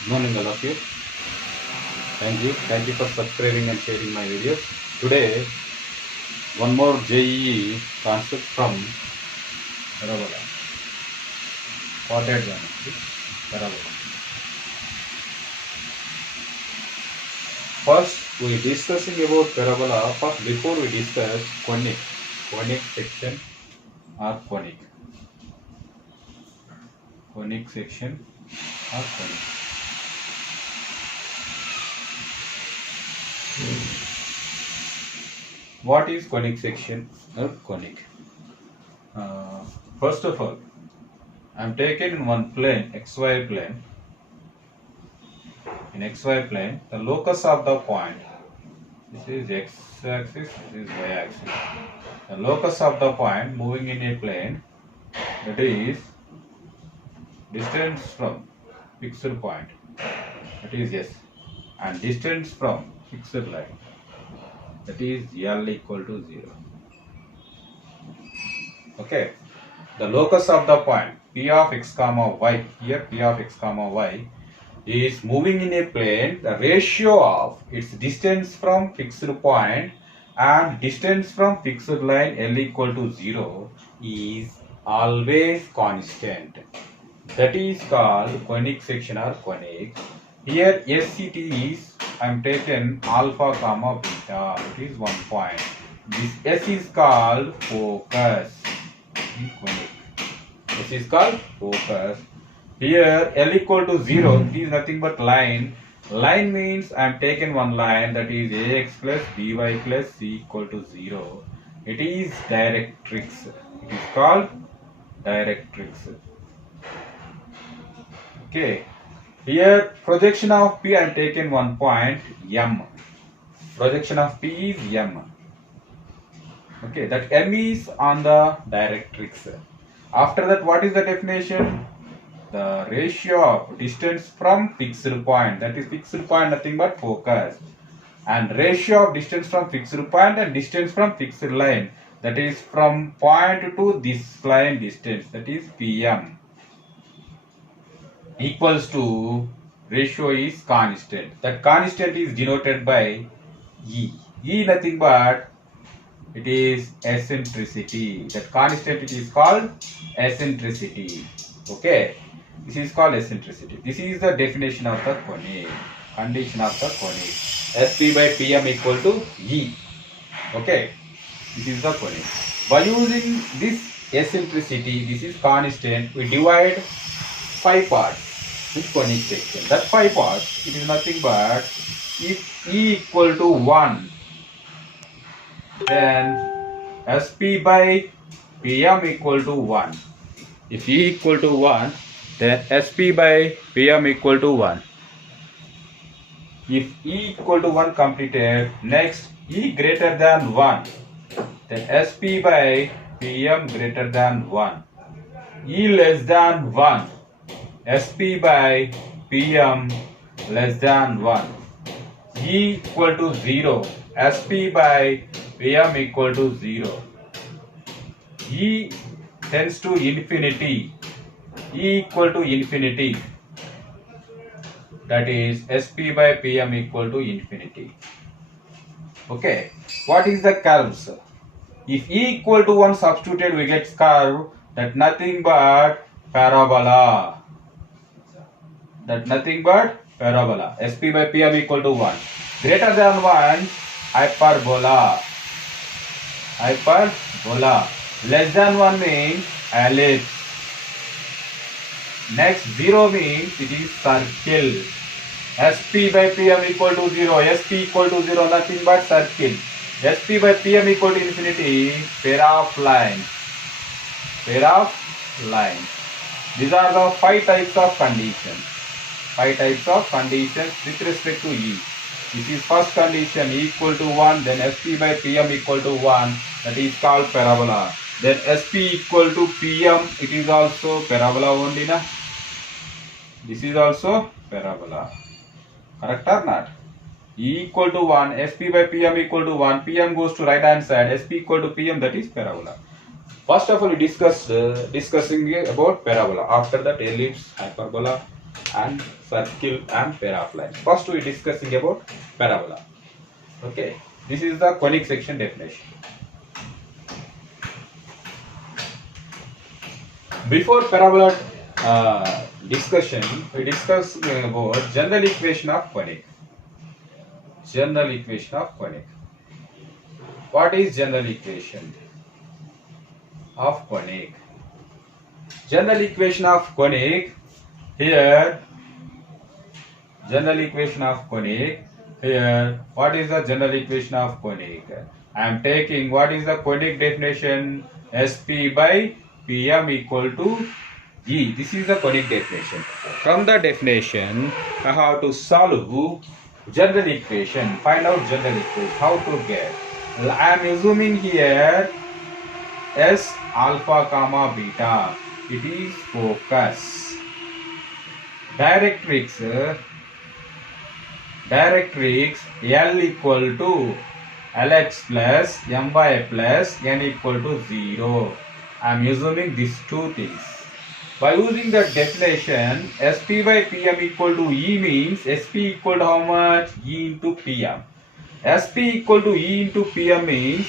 Good morning, all of you. Thank you. Thank you for subscribing and sharing my videos. Today, one more JEE concept from parabola. Quadrant geometry. Parabola. First, we discussing about parabola. First, before we discuss conic section or conic section or conic. What is conic section or conic? First of all, I am taken in one plane, xy plane. In xy plane, the locus of the point, this is x-axis, this is y-axis. The locus of the point moving in a plane, that is distance from fixed point, that is S, and distance from fixed line, that is L equal to 0. Okay, the locus of the point P of x comma y, here P of x comma y is moving in a plane. The ratio of its distance from fixed point and distance from fixed line L equal to 0 is always constant. That is called conic section or conic. Here SCT is, I am taken alpha comma beta, it is 1 point. This S is called focus in conic. S is called focus. Here L equal to 0, it is nothing but line. Line means I am taken one line, that is AX plus BY plus C equal to 0. It is directrix. It is called directrix. Okay. Here projection of P I am taken one point M. Projection of P is M. Okay, that M is on the directrix. After that, what is the definition? The ratio of distance from fixed point, that is fixed point nothing but focus, and ratio of distance from fixed point and distance from fixed line, that is from point to this line distance, that is PM, equals to ratio is constant. That constant is denoted by E. E nothing but it is eccentricity. That constant it is called eccentricity. Okay. This is called eccentricity. This is the definition of the conic. Condition of the conic. SP by PM equal to E. Okay. This is the conic. By using this eccentricity, this is constant, we divide 5 parts with conic section. That 5 parts, it is nothing but if E equal to 1, then SP by PM equal to 1. If E equal to 1, then SP by PM equal to 1. If E equal to 1 completed, next E greater than 1, then SP by PM greater than 1. E less than 1, SP by PM less than 1. E equal to 0, SP by PM equal to 0. E tends to infinity, E equal to infinity, that is SP by PM equal to infinity. Okay, what is the curves? If E equal to 1 substituted, we get curve that nothing but parabola. That nothing but parabola. SP by PM equal to 1. Greater than 1, hyperbola. Hyperbola. Less than 1 means ellipse. Next 0 means it is circle. SP by PM equal to 0. SP equal to 0, nothing but circle. SP by PM equal to infinity, pair of lines. Pair of lines. These are the 5 types of conditions. 5 types of conditions with respect to E. This is first condition, E equal to 1, then SP by PM equal to 1, that is called parabola. Then SP equal to PM, it is also parabola only, na? This is also parabola. Correct or not? E equal to 1, SP by PM equal to 1, PM goes to right hand side, SP equal to PM, that is parabola. First of all, we discussing about parabola. After that, ellipse, hyperbola, and circle and paraplane. First we discussing about parabola. Okay, this is the conic section definition. Before parabola discussion, we discuss about general equation of conic. General equation of conic. What is general equation of conic? General equation of conic here. General equation of conic here. What is the general equation of conic? I am taking what is the conic definition? SP by PM equal to E. This is the conic definition. From the definition, I have to solve general equation. Find out general equation. How to get? I am assuming here S alpha comma beta. It is focus. Directrix L equal to Lx plus My plus N equal to 0. I am assuming these two things. By using the definition, SP by PM equal to E means SP equal to how much? E into PM. SP equal to E into PM means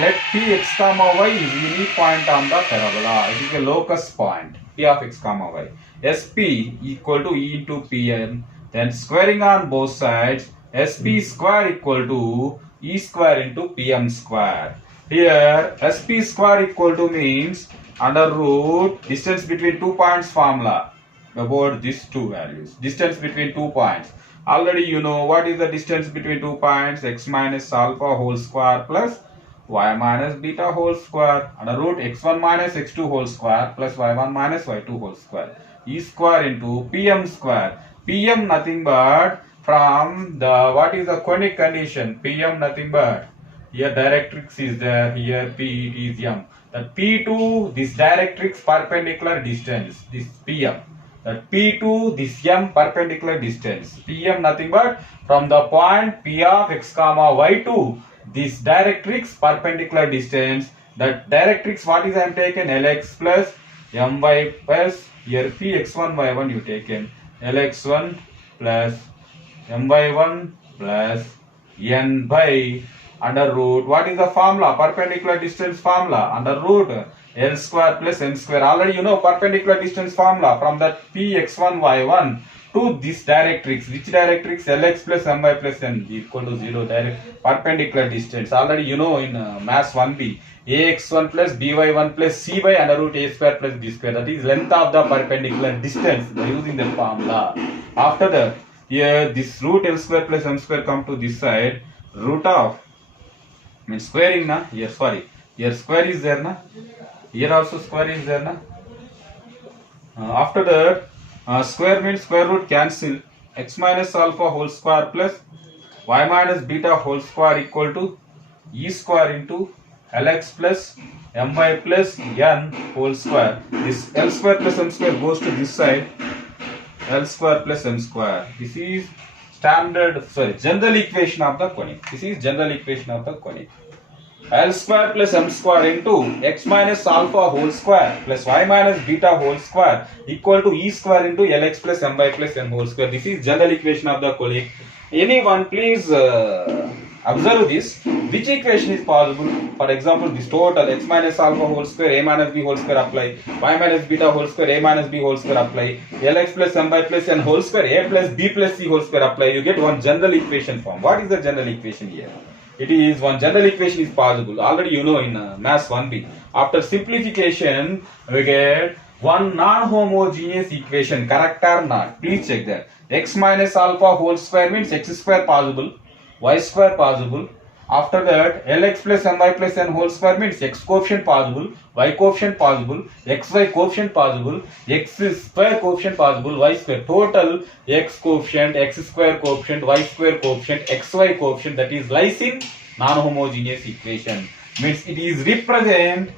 let Px comma y is any point on the parabola. It is a locus point. P of x comma y. SP equal to E into PM. Then squaring on both sides. SP square equal to E square into PM square. Here SP square equal to means under root distance between 2 points formula about these two values. Distance between 2 points. Already you know what is the distance between 2 points. X minus alpha whole square plus y minus beta whole square under root x1 minus x2 whole square plus y1 minus y2 whole square. E square into PM square. PM nothing but from the what is the conic condition. PM nothing but here directrix is there. Here P it is M. That P2 this directrix perpendicular distance. This PM. That P2 this M perpendicular distance. PM nothing but from the point P of x comma y2 this directrix perpendicular distance. That directrix what is I am taken Lx plus My plus here Px1 y1 you taken Lx1 plus My1 plus N by under root what is the formula? Perpendicular distance formula under root L square plus M square. Already you know perpendicular distance formula from that Px1 y1 to this directrix. Which directrix? Lx plus My plus N equal to 0 direct perpendicular distance. Already you know in mass 1b ax1 plus by1 plus c by under root a square plus b square. That is length of the perpendicular distance by using the formula. After that here this root L square plus M square come to this side. Root of means squaring na. Here sorry. Here square is there na. Here also square is there na. After that square means square root cancel. X minus alpha whole square plus y minus beta whole square equal to E square into Lx plus My plus N whole square. This L square plus M square goes to this side. L square plus M square. This is general equation of the conic. This is general equation of the conic. L square plus M square into x minus alpha whole square plus y minus beta whole square equal to E square into Lx plus My plus N whole square. This is general equation of the conic. Anyone please observe this. Which equation is possible? For example, this total x minus alpha whole square a minus b whole square apply, y minus beta whole square a minus b whole square apply, Lx plus My plus N whole square a plus b plus c whole square apply. You get one general equation form. What is the general equation here? It is one general equation is possible. Already you know in mass 1b. After simplification, we get one non-homogeneous equation. Correct or not? Please check that. X minus alpha whole square means x square possible, y square possible. After that, Lx plus My plus N whole square means x coefficient possible, y coefficient possible, xy coefficient possible, x square coefficient possible, y square. Total x coefficient, x square coefficient, y square coefficient, xy coefficient that is lies in non-homogeneous equation. Means it is represent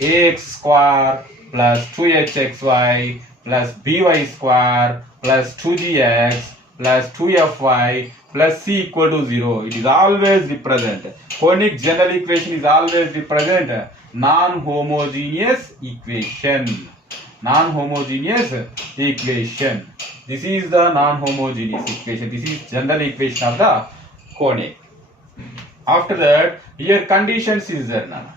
ax square plus 2hxy plus by square plus 2gx plus 2fy plus c equal to 0. It is always represent. Conic general equation is always represent non-homogeneous equation. Non-homogeneous equation. This is the non-homogeneous equation. This is general equation of the conic. After that, here conditions is there now.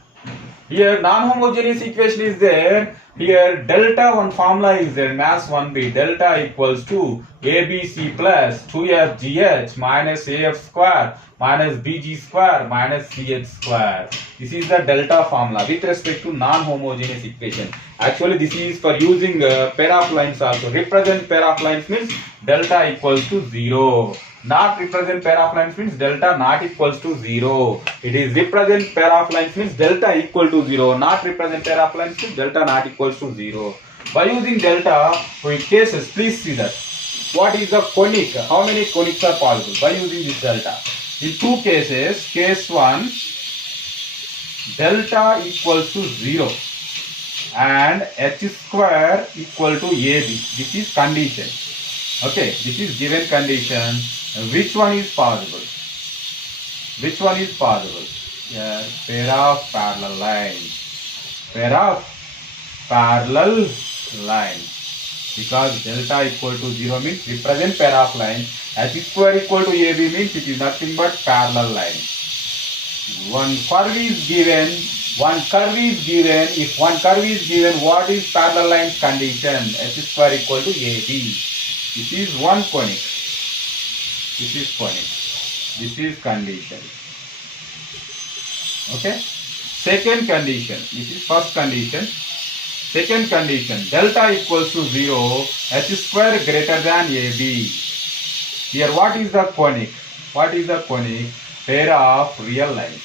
Here non-homogeneous equation is there. Here delta one formula is there. Mass 1b. Delta equals to ABC plus 2FGH minus AF square minus BG square minus CH square. This is the delta formula with respect to non-homogeneous equation. Actually, this is for using pair of lines also. Represent pair of lines means delta equals to 0. Not represent pair of lines means delta not equals to 0. It is represent pair of lines means delta equal to 0. Not represent pair of lines means delta not equals to 0. By using delta with cases, please see that. What is the conic? How many conics are possible by using this delta? In two cases, case 1, delta equals to 0 and h square equal to AB. This is condition. Okay, this is given condition. Which one is possible? Which one is possible? Here, pair of parallel lines. Pair of parallel lines. Because delta equal to 0 means represent pair of lines. H square equal to AB means it is nothing but parallel lines. One curve is given. One curve is given. If one curve is given, what is parallel lines condition? H square equal to AB. This is one conic. This is conic. This is condition. Okay. Second condition. This is first condition. Second condition. Delta equals to 0. H square greater than AB. Here what is the conic? What is the conic? Pair of real lines.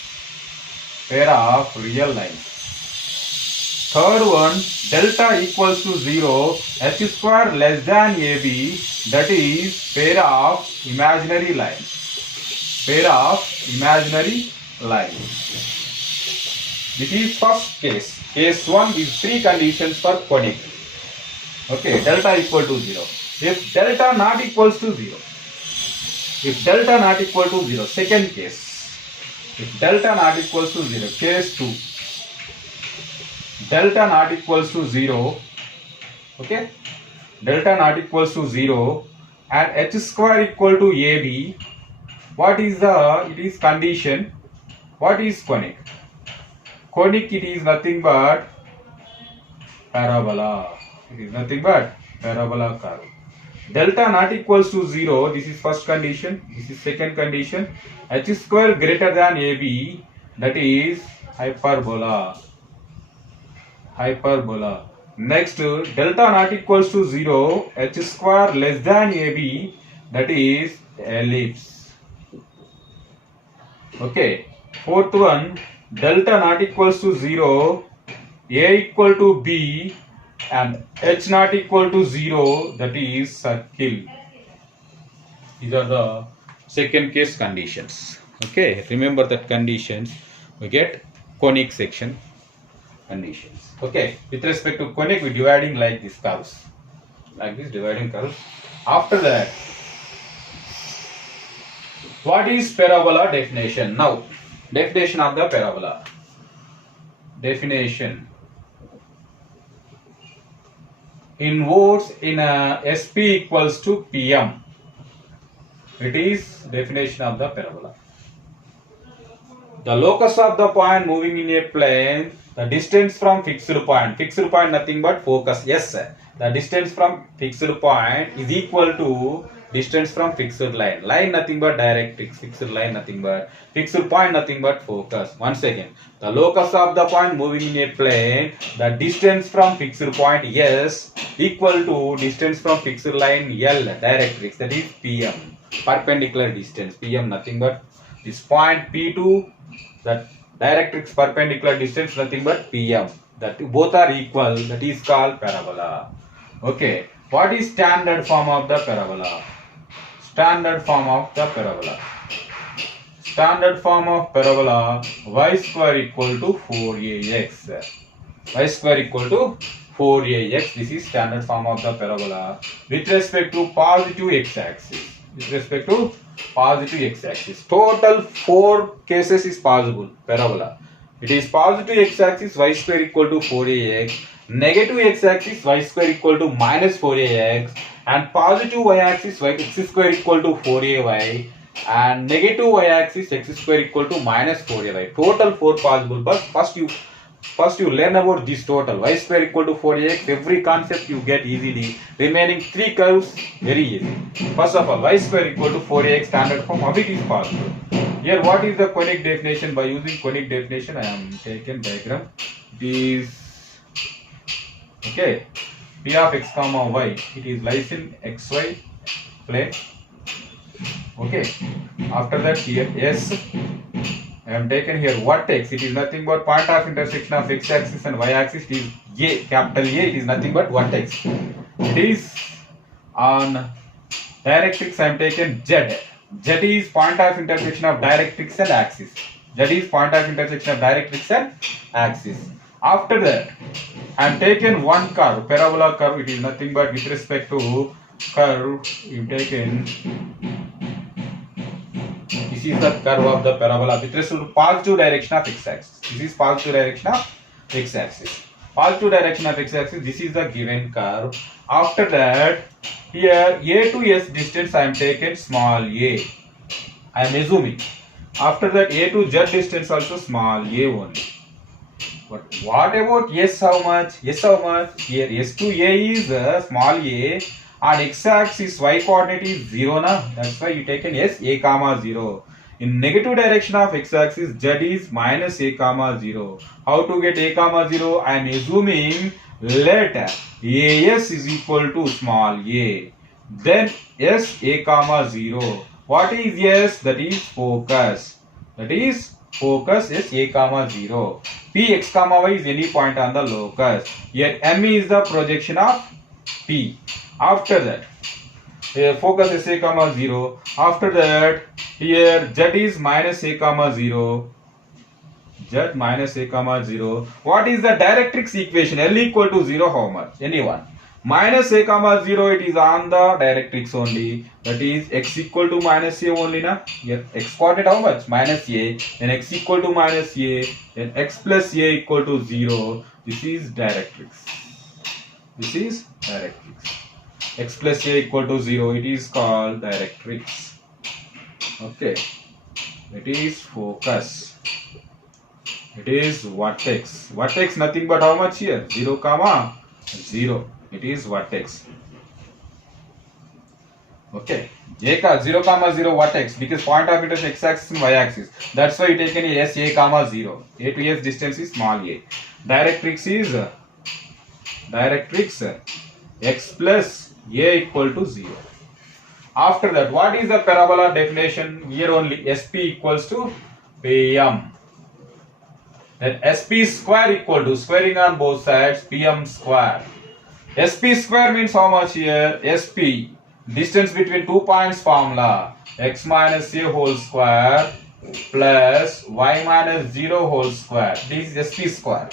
Pair of real lines. Third one, delta equals to 0, h square less than AB, that is pair of imaginary lines. Pair of imaginary lines. This is first case. Case 1 is three conditions for conic. Okay, delta equal to 0. If delta not equals to 0, if delta not equal to 0, second case. If delta not equals to 0, case 2. Delta not equals to 0, okay, delta not equals to 0 and h square equal to AB, what is the, it is condition, what is conic? Conic, it is nothing but parabola, it is nothing but parabola curve. Delta not equals to 0, this is first condition, this is second condition, h square greater than AB, that is hyperbola. Hyperbola. Next, delta not equals to 0, h square less than AB, that is ellipse. Okay. Fourth one, delta not equals to 0, A equal to B and h not equal to 0, that is circle. These are the second case conditions. Okay. Remember that conditions. We get conic section conditions. Okay, with respect to conic, we dividing like this curves, like this dividing curves. After that, what is parabola definition? Now, definition of the parabola. Definition. Inverse in a SP equals to PM. It is definition of the parabola. The locus of the point moving in a plane, the distance from fixed point nothing but focus. Yes, the distance from fixed point is equal to distance from fixed line. Line nothing but directrix, fixed line nothing but, fixed point nothing but focus. Once again, the locus of the point moving in a plane, the distance from fixed point S equal to distance from fixed line L, directrix, that is PM. Perpendicular distance, PM nothing but this point P2, that directrix perpendicular distance nothing but PM. That both are equal, that is called parabola. Okay, what is standard form of the parabola? Standard form of the parabola. Standard form of parabola, y square equal to 4ax. Y square equal to 4ax. This is standard form of the parabola with respect to positive x-axis. With respect to positive x-axis. Total 4 cases is possible parabola. It is positive x-axis y square equal to 4ax negative x-axis y square equal to minus 4ax, and positive y-axis x square equal to 4ay, and negative y-axis x square equal to minus 4ay. Total 4 possible, but first you learn about this total. Y square equal to 4ax, every concept you get easily. Remaining 3 curves, very easy. First of all, y square equal to 4ax standard form, how it is possible. Here, what is the conic definition? By using conic definition, I am taken diagram. It is, okay, p of x comma y, it is lies in xy plane. Okay, after that here s, I am taken here vertex. It is nothing but point of intersection of x axis and y axis. It is a, capital A. It is nothing but vertex. It is on directrix. I am taken z. Z is point of intersection of directrix and axis. Z is point of intersection of directrix and axis. After that, I am taken one curve, parabola curve. It is nothing but with respect to curve. You taken. This is the curve of the parabola with respect to positive direction of x-axis. This is positive direction of x-axis. Positive direction of x-axis. This is the given curve. After that, here a to s distance I am taken small a. I am assuming. After that, a to z distance also small a only. But what about s? How much? S how much? Here s to a is small a. On x-axis y coordinate is 0 na. That's why you taken s a comma 0. In negative direction of x-axis, z is minus a comma 0. How to get a comma 0? I am assuming let as is equal to small a. Then s a comma 0. What is s? That is focus. That is focus is a comma 0. P x comma y is any point on the locus. Here M is the projection of P. After that, here focus is a comma 0. After that, here z is minus a comma 0. Z minus a comma 0. What is the directrix equation? L equal to 0, how much? Anyone? Minus a comma 0, it is on the directrix only. That is x equal to minus a only na. Here x coordinate how much? Minus a. Then x equal to minus a. Then x plus a equal to 0. This is directrix. This is directrix. X plus a equal to 0. It is called directrix. Okay. It is focus. It is vertex. Vertex nothing but how much here? 0 comma 0. It is vertex. Okay. J 0 comma 0 vertex because point of intersection x axis and y axis. That's why you taken s a comma 0. A to s distance is small a. Directrix is x plus a equal to 0. After that, what is the parabola definition? Here only SP equals to PM. Then SP square equal to squaring on both sides PM square. SP square means how much here? SP, distance between 2 points formula, x minus a whole square plus y minus 0 whole square. This is SP square.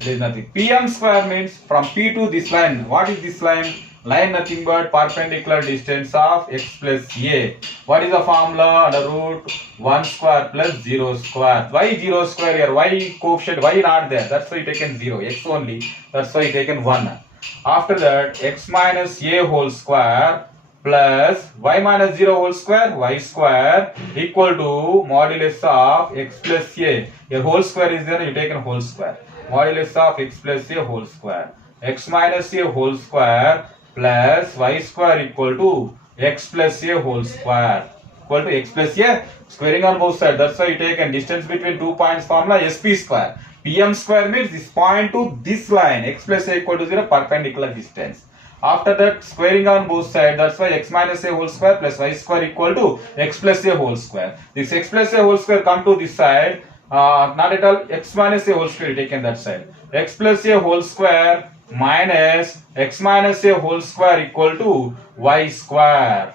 There is nothing. PM square means from P to this line. What is this line? Line nothing but perpendicular distance of x plus a. What is the formula? Under root 1 square plus 0 square. Why 0 square here? Why coefficient? Why not there? That's why you taken 0. X only. That's why you taken 1. After that, x minus a whole square plus y minus 0 whole square, y square equal to modulus of x plus a. Your whole square is there, you take a whole square. Modulus of x plus a whole square. X minus a whole square plus y square equal to x plus a whole square. Equal to x plus a, squaring on both sides. That's why you take a distance between 2 points formula SP square. PM square means this point to this line, x plus a equal to 0, perpendicular distance. After that, squaring on both sides, that's why x minus a whole square plus y square equal to x plus a whole square. This x plus a whole square come to this side, not at all, x minus a whole square taken that side. X plus a whole square minus x minus a whole square equal to y square.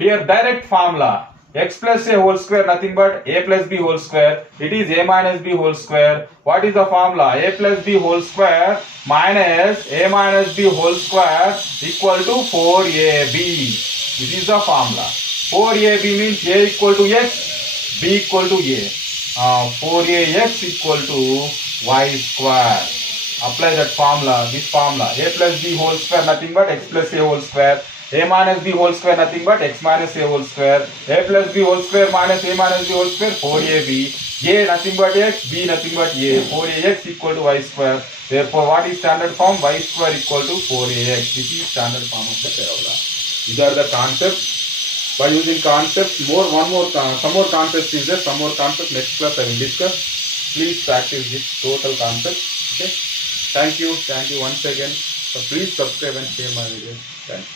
Here direct formula. X plus a whole square nothing but a plus b whole square. It is a minus b whole square. What is the formula? A plus b whole square minus a minus b whole square equal to 4ab. This is the formula. 4ab means a equal to x, b equal to a. 4ax equal to y square. apply that formula, this formula, a plus b whole square nothing but x plus a whole square, a minus b whole square nothing but x minus a whole square, a plus b whole square minus a minus b whole square, 4ab, a nothing but x, b nothing but a, 4ax equal to y square. Therefore, what is standard form? Y square equal to 4ax. This is standard form of the parabola. These are the concepts. By using concepts, some more concepts is there, some more concepts next class I will discuss. Please practice this total concept. Okay. Thank you once again. So please subscribe and share my videos. Thank you.